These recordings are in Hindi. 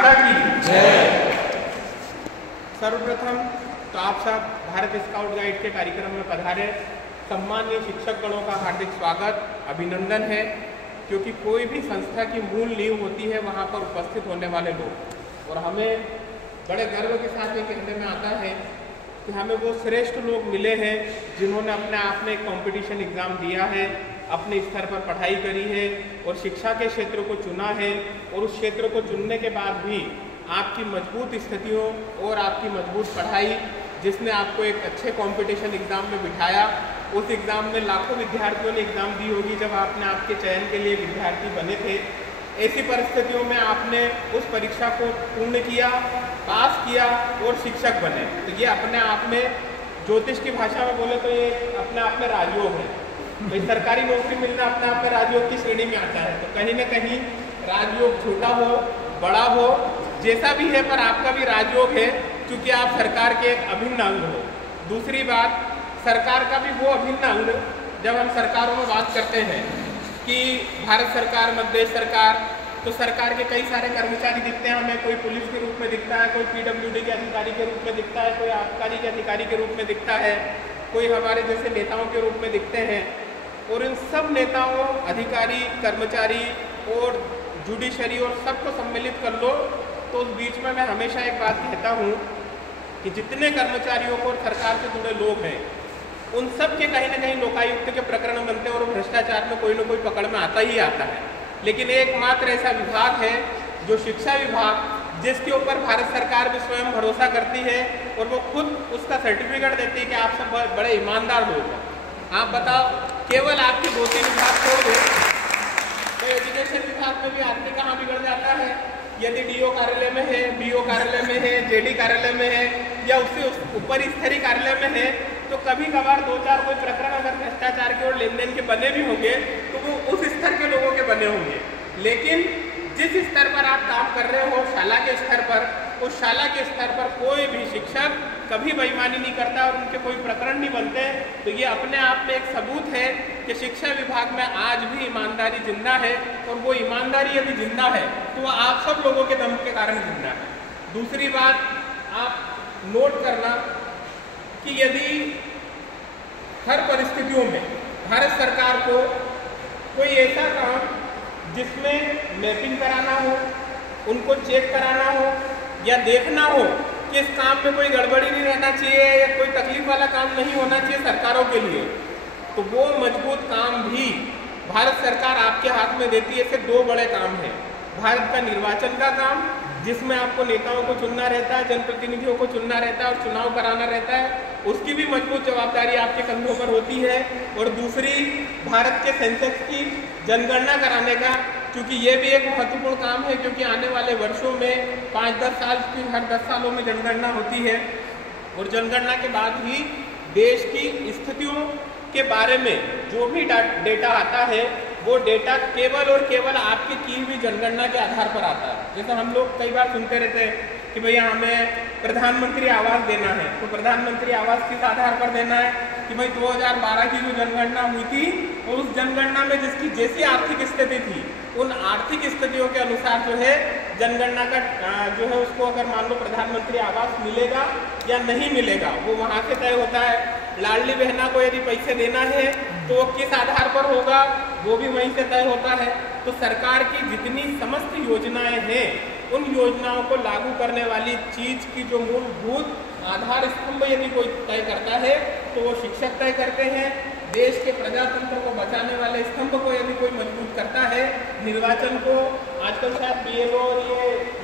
माता की जय। सर्वप्रथम तो आप सब भारत स्काउट गाइड के कार्यक्रम में पधारे सम्मानीय शिक्षक गणों का हार्दिक स्वागत अभिनंदन है, क्योंकि कोई भी संस्था की मूल नींव होती है वहाँ पर उपस्थित होने वाले लोग। और हमें बड़े गर्व के साथ ये कहने में आता है कि हमें वो श्रेष्ठ लोग मिले हैं जिन्होंने अपने आप में एक कॉम्पिटिशन एग्ज़ाम दिया है, अपने स्तर पर पढ़ाई करी है और शिक्षा के क्षेत्र को चुना है। और उस क्षेत्र को चुनने के बाद भी आपकी मजबूत स्थितियों और आपकी मजबूत पढ़ाई जिसने आपको एक अच्छे कंपटीशन एग्ज़ाम में बिठाया। उस एग्ज़ाम में लाखों विद्यार्थियों ने एग्ज़ाम दी होगी जब आपने आपके चयन के लिए विद्यार्थी बने थे। ऐसी परिस्थितियों में आपने उस परीक्षा को पूर्ण किया, पास किया और शिक्षक बने। तो ये अपने आप में ज्योतिष की भाषा में बोले तो ये अपने आप में राजयोग है। भाई सरकारी नौकरी मिलना अपने आप में राजयोग की श्रेणी में आता है। तो कहीं ना कहीं राजयोग छोटा हो बड़ा हो जैसा भी है, पर आपका भी राजयोग है क्योंकि आप सरकार के एक अभिन्न अंग हो। दूसरी बात, सरकार का भी वो अभिन्न अंग, जब हम सरकारों में बात करते हैं कि भारत सरकार, मध्य सरकार, तो सरकार के कई सारे कर्मचारी दिखते हैं हमें। कोई पुलिस के रूप में दिखता है, कोई PWD के अधिकारी के रूप में दिखता है, कोई आबकारी के अधिकारी के रूप में दिखता है, कोई हमारे जैसे नेताओं के रूप में दिखते हैं। और इन सब नेताओं, अधिकारी, कर्मचारी और जुडिशरी और सबको सम्मिलित कर लो तो उस बीच में मैं हमेशा एक बात कहता हूँ कि जितने कर्मचारियों को सरकार से जुड़े लोग हैं उन सब के कहीं ना कहीं लोकायुक्त के प्रकरण बनते हैं और भ्रष्टाचार में कोई ना कोई पकड़ में आता ही आता है। लेकिन एकमात्र ऐसा विभाग है जो शिक्षा विभाग, जिसके ऊपर भारत सरकार भी स्वयं भरोसा करती है और वो खुद उसका सर्टिफिकेट देती है कि आप सब बड़े ईमानदार लोग हैं। आप बताओ, केवल आपकी 2-3 विभाग छोड़ दो तो एजुकेशन विभाग में भी आदमी कहाँ बिगड़ जाता है। यदि DO कार्यालय में है, BO कार्यालय में है, JD कार्यालय में है या उससे ऊपर स्तरीय कार्यालय में है, तो कभी कभार 2-4 कोई प्रकरण अगर भ्रष्टाचार के और लेन देन के बने भी होंगे तो वो उस स्तर के लोगों के बने होंगे। लेकिन जिस स्तर पर आप काम कर रहे हो, शाला के स्तर पर, उस शाला के स्तर पर कोई भी शिक्षक कभी बेईमानी नहीं करता और उनके कोई प्रकरण नहीं बनते। तो ये अपने आप में एक सबूत है कि शिक्षा विभाग में आज भी ईमानदारी जिंदा है। और वो ईमानदारी यदि जिंदा है तो वो आप सब लोगों के दम के कारण जिंदा है। दूसरी बात, आप नोट करना कि यदि हर परिस्थितियों में भारत सरकार को कोई ऐसा काम जिसमें मैपिंग कराना हो, उनको चेक कराना हो या देखना हो कि इस काम में कोई गड़बड़ी नहीं रहना चाहिए या कोई तकलीफ वाला काम नहीं होना चाहिए सरकारों के लिए, तो वो मजबूत काम भी भारत सरकार आपके हाथ में देती है। सिर्फ 2 बड़े काम हैं। भारत का निर्वाचन का काम, जिसमें आपको नेताओं को चुनना रहता है, जनप्रतिनिधियों को चुनना रहता है और चुनाव कराना रहता है, उसकी भी मजबूत जवाबदारी आपके कंधों पर होती है। और दूसरी, भारत के सेंसस की जनगणना कराने का, क्योंकि ये भी एक महत्वपूर्ण काम है, क्योंकि आने वाले वर्षों में 5-10 साल की, हर 10 सालों में जनगणना होती है। और जनगणना के बाद ही देश की स्थितियों के बारे में जो भी डेटा आता है वो डेटा केवल और केवल आपकी की हुई जनगणना के आधार पर आता है। जैसे हम लोग कई बार सुनते रहते हैं कि भैया हमें प्रधानमंत्री आवास देना है, तो प्रधानमंत्री आवास किस आधार पर देना है कि भाई 2012 की जो जनगणना हुई थी और उस जनगणना में जिसकी जैसी आर्थिक स्थिति थी उन आर्थिक स्थितियों के अनुसार जो है जनगणना का जो है उसको अगर मान लो प्रधानमंत्री आवास मिलेगा या नहीं मिलेगा वो वहाँ से तय होता है। लाडली बहना को यदि पैसे देना है तो वो किस आधार पर होगा वो भी वहीं से तय होता है। तो सरकार की जितनी समस्त योजनाएं हैं उन योजनाओं को लागू करने वाली चीज की जो मूलभूत आधार स्तंभ यदि कोई तय करता है तो वो शिक्षक तय करते हैं। देश के प्रजातंत्र को बचाने वाले स्तंभ को यदि कोई मजबूत करता है, निर्वाचन को आजकल शायद BLO और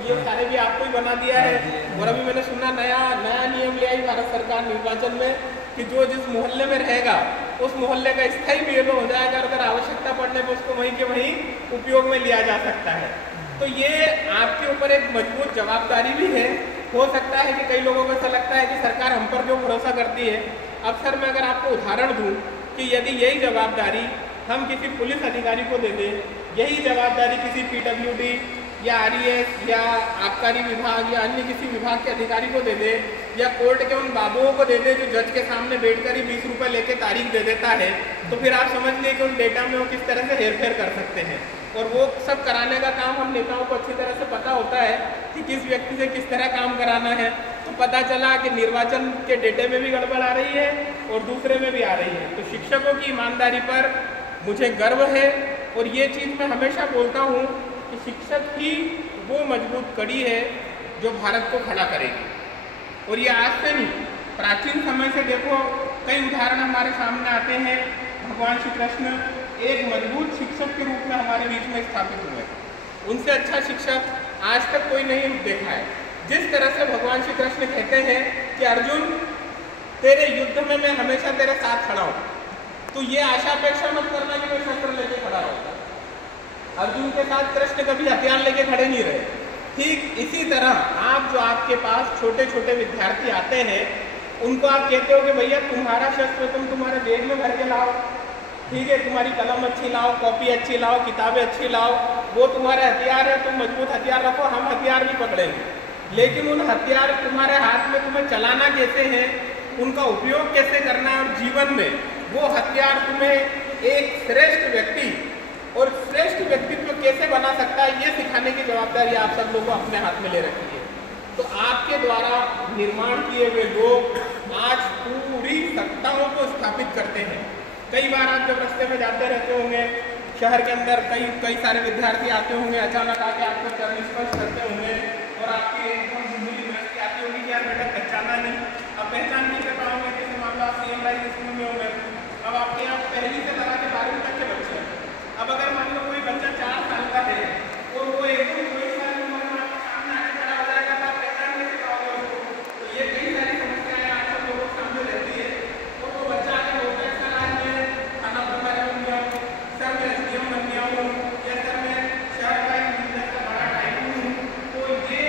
ये सारे भी आपको ही बना दिया है। और अभी मैंने सुना नया नियम लिया है भारत सरकार निर्वाचन में कि जो जिस मोहल्ले में रहेगा उस मोहल्ले का स्थायी BLO हो जाएगा और अगर आवश्यकता पड़ने पर उसको वहीं के वहीं उपयोग में लिया जा सकता है। तो ये आपके ऊपर एक मजबूत जवाबदारी भी है। हो सकता है कि कई लोगों को ऐसा लगता है कि सरकार हम पर जो भरोसा करती है। अब सर मैं अगर आपको उदाहरण दूं कि यदि यही जवाबदारी हम किसी पुलिस अधिकारी को दे दें, यही जवाबदारी किसी PWD या आरईएस या आबकारी विभाग या अन्य किसी विभाग के अधिकारी को दे दे, या कोर्ट के उन बाबुओं को दे दे जो जज के सामने बैठकर ही 20 रुपये लेके तारीख दे देता है, तो फिर आप समझ लीजिए कि उन डेटा में वो किस तरह से हेरफेर कर सकते हैं। और वो सब कराने का काम हम नेताओं को अच्छी तरह से पता होता है कि किस व्यक्ति से किस तरह काम कराना है। तो पता चला कि निर्वाचन के डेटे में भी गड़बड़ आ रही है और दूसरे में भी आ रही है। तो शिक्षकों की ईमानदारी पर मुझे गर्व है और ये चीज़ मैं हमेशा बोलता हूँ कि शिक्षक ही वो मजबूत कड़ी है जो भारत को खड़ा करेगी। और ये आज से नहीं, प्राचीन समय से देखो कई उदाहरण हमारे सामने आते हैं। भगवान श्री कृष्ण एक मजबूत शिक्षक के रूप में हमारे बीच में स्थापित हुए। उनसे अच्छा शिक्षक आज तक कोई नहीं देखा है। जिस तरह से भगवान श्री कृष्ण कहते हैं कि अर्जुन तेरे युद्ध में मैं हमेशा तेरे साथ खड़ा हूँ, तो ये आशा अपेक्षा मत करना कि मैं शस्त्र लेके खड़ा रहूँगा। अर्जुन के साथ कृष्ण कभी हथियार लेके खड़े नहीं रहे। ठीक इसी तरह आप जो आपके पास छोटे छोटे विद्यार्थी आते हैं उनको आप कहते हो कि भैया तुम्हारा शस्त्र तुम तुम्हारे बैग में भर के लाओ, ठीक है, तुम्हारी कलम अच्छी लाओ, कॉपी अच्छी लाओ, किताबें अच्छी लाओ, वो तुम्हारे हथियार है, तुम मजबूत हथियार रखो, हम हथियार भी पकड़ेंगे। लेकिन उन हथियार तुम्हारे हाथ में तुम्हें चलाना कैसे है, उनका उपयोग कैसे करना है और जीवन में वो हथियार तुम्हें एक श्रेष्ठ व्यक्ति और श्रेष्ठ व्यक्तित्व कैसे बना सकता है, ये सिखाने की जवाबदारी आप सब लोगों को अपने हाथ में ले रखी है। तो आपके द्वारा निर्माण किए हुए लोग आज पूरी सत्ताओं को स्थापित करते हैं। कई बार आप जब रास्ते में जाते रहते होंगे, शहर के अंदर कई सारे विद्यार्थी आते होंगे, अचानक आके आपको चरण स्पर्श करते होंगे और आपकी एकदम जिंदगी दृष्टि आती होगी कि यार बेटा पहचाना नहीं। अब पहचान नहीं कर पाओगे, जैसे मान लो आप CM राइज स्कूल में होंगे, अब आपके यहाँ पहली से लगा के 12वीं तक के बच्चे हैं। अब अगर मान लो कोई बच्चा 4 साल का है और वो एकदम कोई साल उम्र में आपके सामने आके खड़ा हो जाएगा तो आप पहचान कैसे पाओगे उसको? तो ये कई सारी समस्याएं आज सब लोगों के सामने रहती है। और वो बच्चा आगे बोलता है सर आज मैं खाना प्रभारी बन गया हूँ, सर मैं SDM बन गया हूँ, या सर मैं शहर का एक बिजनेस का बड़ा टाइकून हूँ। तो ये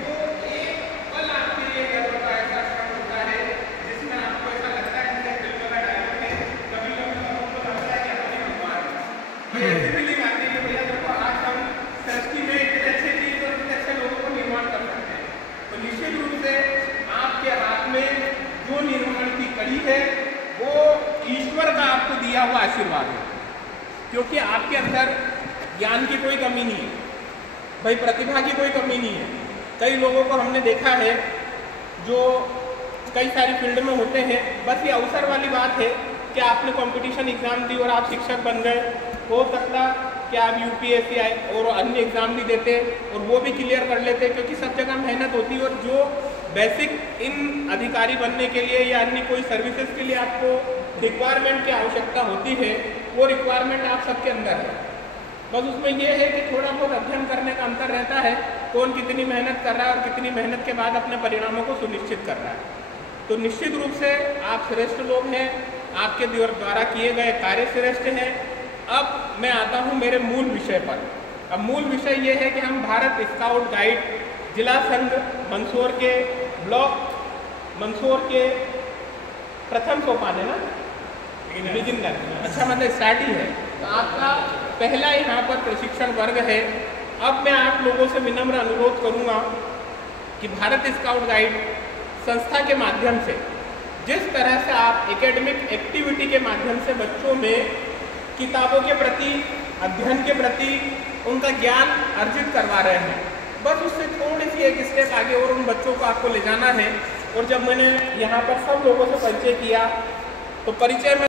वो एक पल आपके लिए गर्व का एहसास होता है जिसमें आपको ऐसा लगता है कि फिल्म का डायलॉग है, कभी कभी हमको लगता है कि अपनी भगवान ऐसी फीलिंग आती है कि भैया देखो आज हम सृष्टि में इतने अच्छे चीज और इतने अच्छे लोगों को निर्माण कर सकते हैं। तो निश्चित रूप से आपके हाथ में जो निर्माण की कड़ी है वो ईश्वर का आपको दिया हुआ आशीर्वाद है, क्योंकि आपके अंदर ज्ञान की कोई कमी नहीं है भाई, प्रतिभा की कोई कमी नहीं है। कई लोगों को हमने देखा है जो कई सारी फील्ड में होते हैं, बस ये अवसर वाली बात है कि आपने कंपटीशन एग्जाम दी और आप शिक्षक बन गए। हो सकता कि आप UPSC और अन्य एग्जाम भी देते और वो भी क्लियर कर लेते, क्योंकि सब जगह मेहनत होती है। और जो बेसिक इन अधिकारी बनने के लिए या अन्य कोई सर्विसेज के लिए आपको रिक्वायरमेंट की आवश्यकता होती है, वो रिक्वायरमेंट आप सबके अंदर है। बस उसमें ये है कि थोड़ा बहुत अध्ययन करने का अंतर रहता है, कौन कितनी मेहनत कर रहा है और कितनी मेहनत के बाद अपने परिणामों को सुनिश्चित कर रहा है। तो निश्चित रूप से आप श्रेष्ठ लोग हैं, आपके द्वारा किए गए कार्य श्रेष्ठ हैं। अब मैं आता हूं मेरे मूल विषय पर। अब मूल विषय ये है कि हम भारत स्काउट गाइड जिला संघ मंदसौर के ब्लॉक मंदसौर के प्रथम सोपान है ना, बिगिनर, अच्छा मतलब स्टार्ट ही है। तो आपका पहला यहाँ पर प्रशिक्षण वर्ग है। अब मैं आप लोगों से विनम्र अनुरोध करूँगा कि भारत स्काउट गाइड संस्था के माध्यम से जिस तरह से आप एकेडमिक एक्टिविटी के माध्यम से बच्चों में किताबों के प्रति, अध्ययन के प्रति उनका ज्ञान अर्जित करवा रहे हैं, बस उससे थोड़ी सी एक स्टेप आगे और उन बच्चों को आपको ले जाना है। और जब मैंने यहाँ पर सब लोगों से परिचय किया तो परिचय में